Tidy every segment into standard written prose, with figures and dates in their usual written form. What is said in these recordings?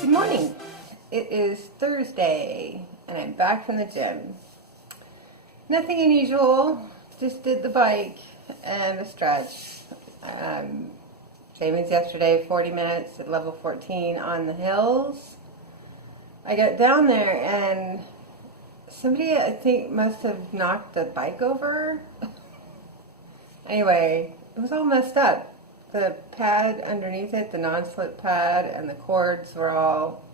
Good morning. It is Thursday and I'm back from the gym. Nothing unusual, just did the bike and a stretch. Same as yesterday, 40 minutes at level 14 on the hills. I got down there and somebody, I think, must have knocked the bike over. Anyway, it was all messed up. The pad underneath it, the non-slip pad, and the cords were all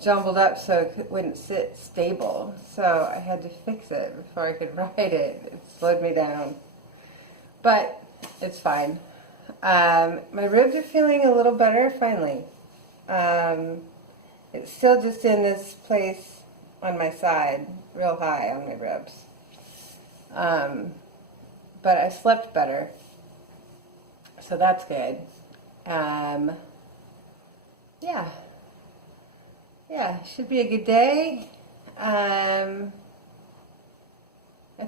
jumbled up so it wouldn't sit stable. So I had to fix it before I could ride it. It slowed me down. But it's fine. My ribs are feeling a little better finally. It's still just in this place on my side, real high on my ribs. But I slept better. So that's good. Yeah, should be a good day. I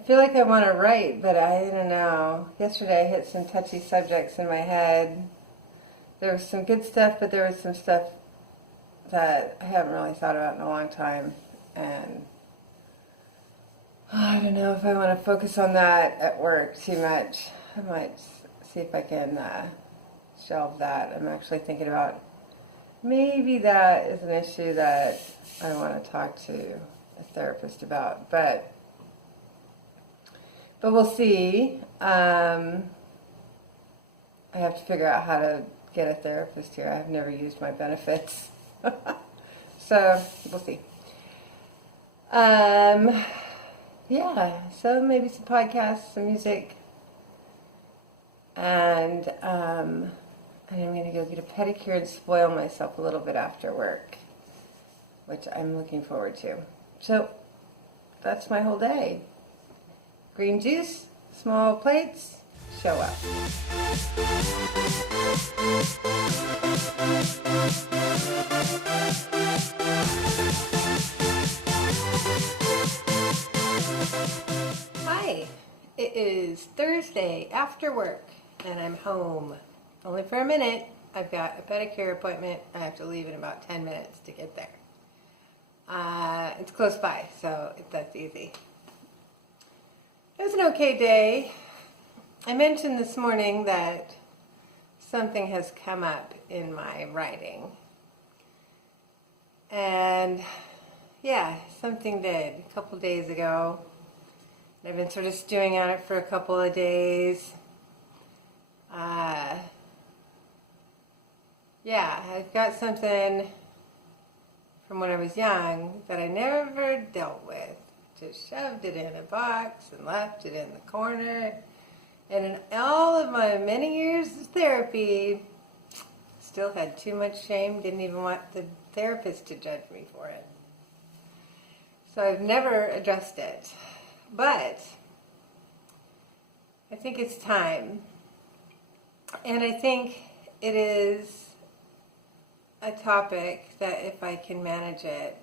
feel like I want to write, but I don't know. Yesterday I hit some touchy subjects in my head. There was some good stuff, but there was some stuff that I haven't really thought about in a long time. And I don't know if I want to focus on that at work too much. I might see if I can shelve that. I'm actually thinking about maybe that is an issue that I want to talk to a therapist about, but we'll see. I have to figure out how to get a therapist here. I've never used my benefits, so we'll see. Yeah, so maybe some podcasts, some music. And I'm going to go get a pedicure and spoil myself a little bit after work, which I'm looking forward to. So that's my whole day. Green juice, small plates, show up. Hi, it is Thursday after work. And I'm home. Only for a minute. I've got a pedicure appointment. I have to leave in about 10 minutes to get there. It's close by, so that's easy. It was an okay day. I mentioned this morning that something has come up in my writing. And yeah, something did a couple days ago. I've been sort of stewing on it for a couple of days. Yeah, I've got something from when I was young that I never dealt with. Just shoved it in a box and left it in the corner. And in all of my many years of therapy, still had too much shame, didn't even want the therapist to judge me for it. So I've never addressed it. But I think it's time. And I think it is a topic that, if I can manage it,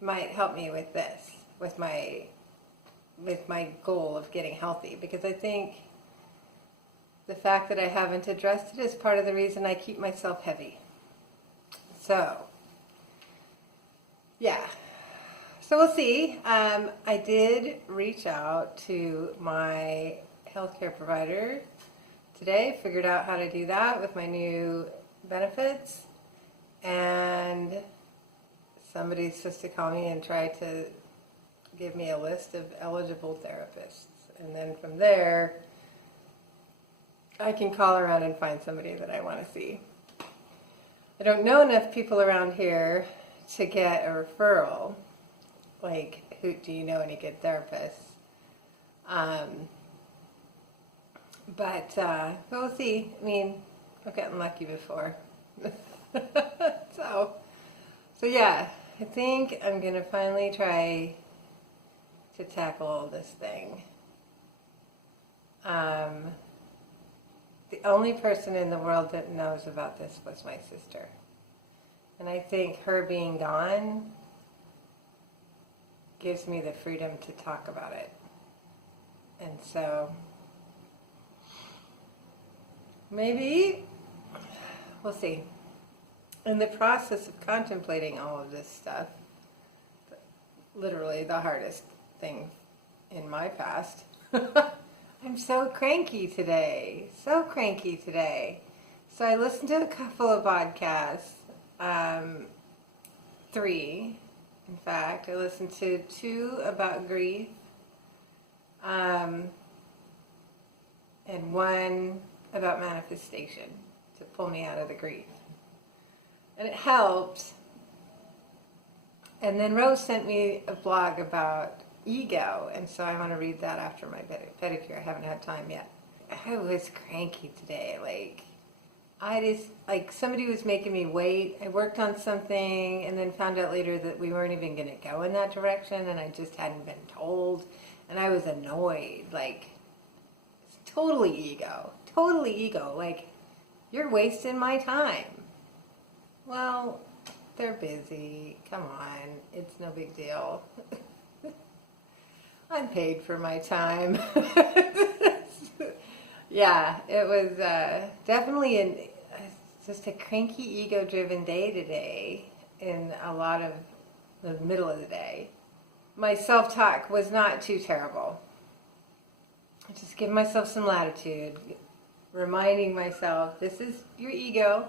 might help me with this, with my goal of getting healthy. Because I think the fact that I haven't addressed it is part of the reason I keep myself heavy. So, yeah. So we'll see. I did reach out to my healthcare provider today, figured out how to do that with my new benefits, and somebody's supposed to call me and try to give me a list of eligible therapists, and then from there I can call around and find somebody that I want to see. I don't know enough people around here to get a referral, like, do you know any good therapists? But we'll see. I mean, I've gotten lucky before. So yeah, I think I'm going to finally try to tackle this thing. The only person in the world that knows about this was my sister. And I think her being gone gives me the freedom to talk about it. And so maybe, we'll see. In the process of contemplating all of this stuff, literally the hardest thing in my past, I'm so cranky today. So cranky today. So I listened to a couple of podcasts. 3, in fact. I listened to 2 about grief. And 1 about manifestation to pull me out of the grief. And it helped. And then Rose sent me a blog about ego, and so I want to read that after my pedicure. I haven't had time yet. I was cranky today. Somebody was making me wait. I worked on something and then found out later that we weren't even going to go in that direction, and I just hadn't been told, and I was annoyed. It's totally ego. Totally ego. You're wasting my time. Well, they're busy. Come on. It's no big deal. I'm paid for my time. Yeah, it was definitely just a cranky, ego-driven day today in a lot of the middle of the day. My self-talk was not too terrible. Just give myself some latitude, reminding myself, this is your ego,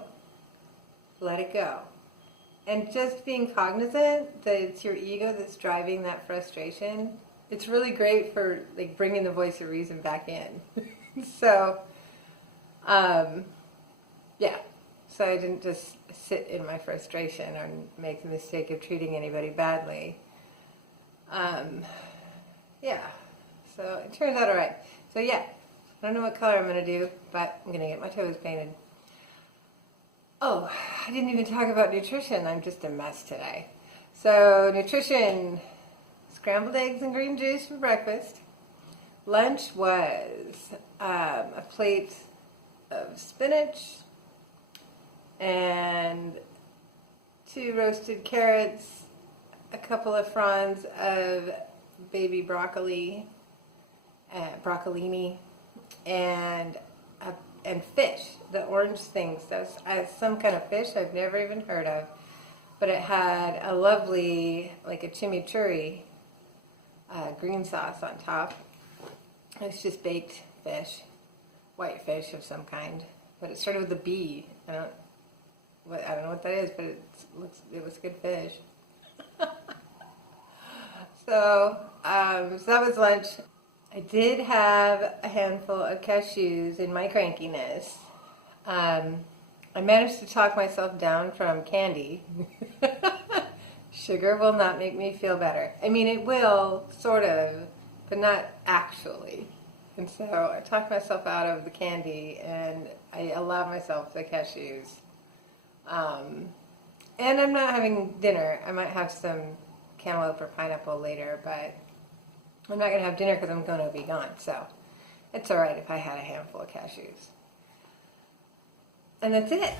let it go. And just being cognizant that it's your ego that's driving that frustration. It's really great for bringing the voice of reason back in. So, yeah. So I didn't just sit in my frustration or make the mistake of treating anybody badly. Yeah. So it turns out all right. So yeah, I don't know what color I'm going to do, but I'm going to get my toes painted. Oh, I didn't even talk about nutrition. I'm just a mess today. So nutrition, scrambled eggs and green juice for breakfast. Lunch was a plate of spinach and 2 roasted carrots, a couple of fronds of baby broccoli, broccolini, and fish, the orange things. That's some kind of fish I've never even heard of, but it had a lovely, a chimichurri green sauce on top. It's just baked fish, white fish of some kind, but it started with a B. I don't know what that is, but it was good fish. So that was lunch. I did have a handful of cashews in my crankiness. I managed to talk myself down from candy. Sugar will not make me feel better. I mean, it will, sort of, but not actually. And so I talked myself out of the candy, and I allowed myself the cashews. And I'm not having dinner. I might have some cantaloupe or pineapple later, but I'm not going to have dinner because I'm going to be gone. So it's all right if I had a handful of cashews. And that's it.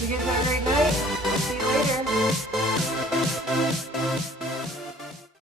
You guys have a great night. I'll see you later.